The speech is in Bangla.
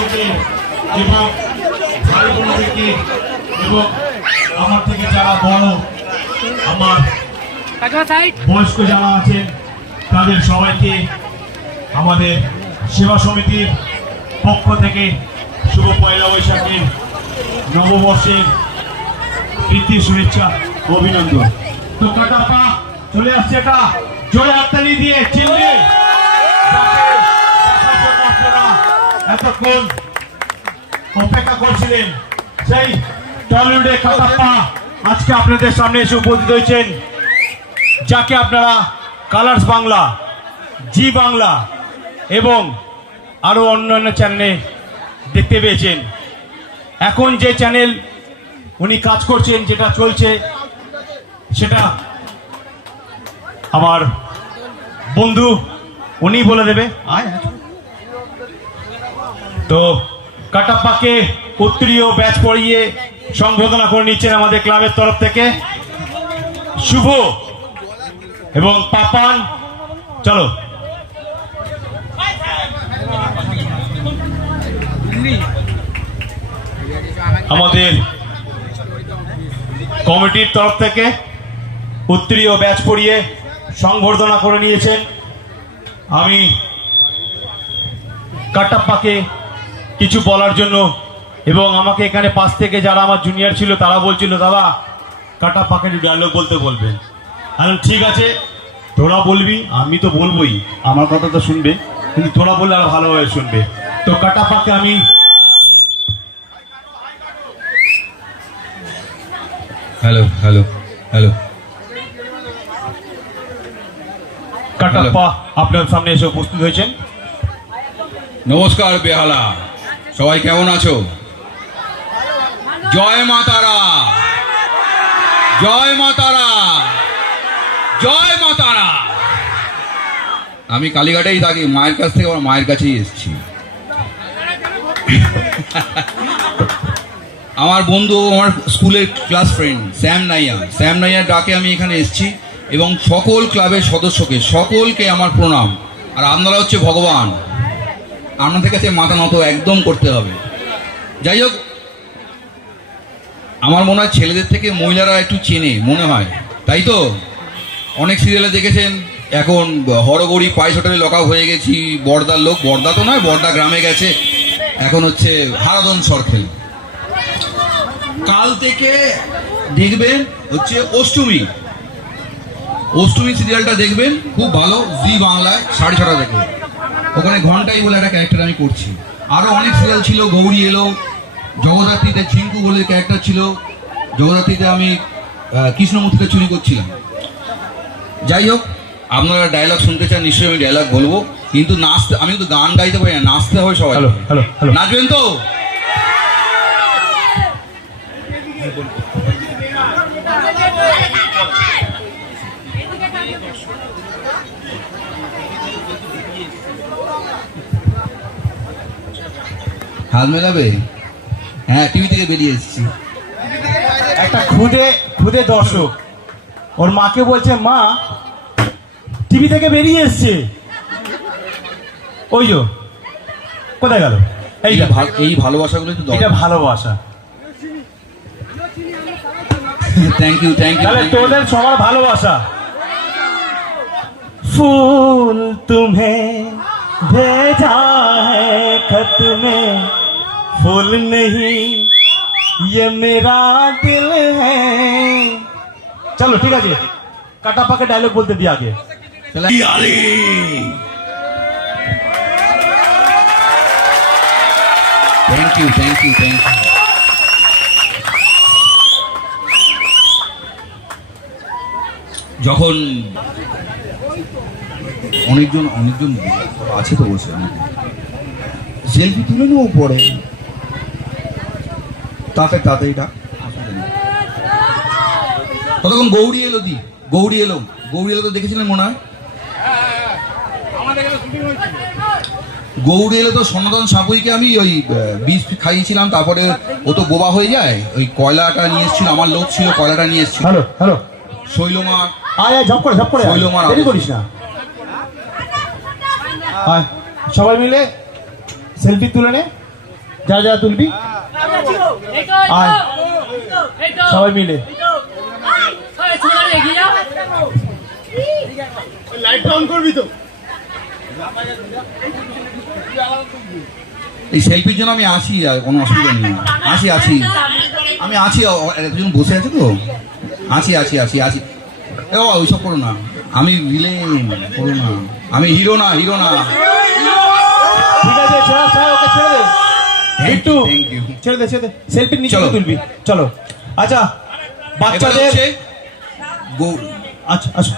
মাদেরকে এবং ভাই বোনদেরকে এবং আমার থেকে যারা বড় আমার বয়স্ক যারা আছেন তাদের সবাইকে আমাদের সেবা সমিতির পক্ষ থেকে শুভ পয়লা বৈশাখের নববর্ষের প্রীতি শুভেচ্ছা অভিনন্দন। তো কাটাপা চলে আসছে এটা জোরে হাততালি দিয়ে চিনলে যাকে দেখার জন্য আপনারা এতক্ষণ অপেক্ষা করছিলেন সেই টলিউডে কাটাপ্পা আজকে আপনাদের সামনে এসে উপস্থিত হয়েছেন, যাকে আপনারা কালার্স বাংলা, জি বাংলা এবং আরও অন্যান্য চ্যানেলে দেখতে পেয়েছেন। এখন যে চ্যানেল উনি কাজ করছেন, যেটা চলছে, সেটা আমার বন্ধু উনি বলে দেবে। আয়। তো কাটাপ্পাকে উত্তরীয় ব্যাচ পড়িয়ে সংবোধনা করে নিচ্ছেন আমাদের ক্লাবের তরফ থেকে। শুভ এবং পাপান, চলো। আমাদের কমিটির তরফ থেকে উত্তরীয় ব্যাচ পড়িয়ে সংবর্ধনা করে নিয়েছেন। আমি কাটাপ্পাকে কিছু বলার জন্য। এবং আমাকে এখানে পাশ থেকে যারা আমার জুনিয়র ছিল তারা বলছিল দাদা কাটাপ্পাকে একটু ডায়লগ বলতে বলবেন। আমি ঠিক আছে তোরা বলবি আমি তো বলবোই আমার কথা তো শুনবে কিন্তু তোরা বললে আরও ভালোভাবে শুনবে। তো কাটাপ্পাকে আমি হ্যালো হ্যালো হ্যালো কাটাপ্পা আপনার সামনে এসে উপস্থিত হয়েছেন। নমস্কার বেহালা। সবাই কেমন আছো? জয় মা তারা। জয় মা তারা। জয় মা তারা। আমি কালীঘাটেই থাকি, মায়ের কাছ থেকে আমার মায়ের কাছেই এসেছি। আমার বন্ধু, আমার স্কুলের class friend, Sam Naiya. Sam Nayyar ডাকে আমি এখানে এসেছি এবং সকল ক্লাবের সদস্যকে, সকলকে আমার প্রণাম। আর আপনারা হচ্ছে ভগবান। আপনাদের কাছে মাথা নত একদম করতে হবে। যাই হোক, আমার মনে হয় ছেলেদের থেকে মহিলারা একটু চেনে, মনে হয়। তাই তো? অনেক সিরিয়ালে দেখেছেন, এখন হরগড়ি পায়েস হোটেলে লকাও হয়ে গেছি, বর্দার লোক, বর্দা তো নয়, বর্দা গ্রামে গেছে। এখন হচ্ছে হারাদন সরখেল কাল থেকে দেখবেন হচ্ছে অষ্টমী। অষ্টমী সিরিয়ালটা দেখবেন, খুব ভালো, জি বাংলায়, সাড়ে ছটা দেখবেন ওখানে ঘন্টাই বলে একটা ক্যারেক্টার আমি করছি। আরও অনেক সিরিয়াল ছিল গৌরী এলো জগদ্ধাত্রীতে ঝিঙ্কু বলে ক্যারেক্টার ছিল জগদ্ধাত্রীতে আমি আহ, কৃষ্ণমূর্তিতে চুরি করছিলাম। যাই হোক আপনারা ডায়লগ শুনতে চান নিশ্চয়ই আমি ডায়লগ বলব কিন্তু নাচতে আমি কিন্তু গান গাইতে পারি না নাচতে হবে সবাই। Hello hello hello. নাচবেন তো? হাত মেলাবে হ্যাঁ টিভি থেকে বেরিয়ে এসেছি একটা খুদে খুদে দর্শক ওর মাকে বলছে মা টিভি থেকে বেরিয়ে এসছে ওই যো কোথায় গেল এই এইটা ভা- এই ভালোবাসাগুলো একটু এটা ভালোবাসা থ্যাংক ইউ থ্যাংক তাহলে ইউ তোদের সবার ভালোবাসা फूल तुम्हें भेजा है खत में फूल नहीं ये मेरा दिल है चलो ठीक है जी काटा पाके डायलॉग बोलते दिया आगे thank you thank you thank you যখন অনেকজন অনেকজন আছে তো বসে সেলফি তুলে নেবো পরে তাতে তাড়াতাড়ি ডাক কতক্ষণ গৌরী এলো দি গৌরী এলো। গৌরী এলো তো দেখেছিলেন মনে হয়? গৌড়ে এলে তো সনাতন সাপুইকে আমি ওই বীজ খাইয়েছিলাম তারপরে ও তো বোবা হয়ে যায়? ওই কয়লাটা নিয়ে এসেছিল আমার লোক ছিল কয়লাটা নিয়ে এসেছিল। Hello hello. শৈলমা আয় আয় ঝপ করে ঝপ করে। আয়। শৈল মারা দেরি। করিস না। সবাই মিলে সেলফি তুলে নে। যারা যা তুলবি। সবাই মিলে। এই সেলফির জন্য আমি আসি কোনো অসুবিধা নেই। আসি আছি আমি আছি একজন বসে আছে তো? আছি আছি আছি আছি ওইসব করো না। আমি ভিলেন করো না। আমি হিরো না হিরো না। বিট্টু. ছেড়ে দে ছেড়ে দে। সেলফি নিচে তুলবি। চলো। আচ্ছা বাচ্চাদের গোল আচ্ছা আচ্ছা।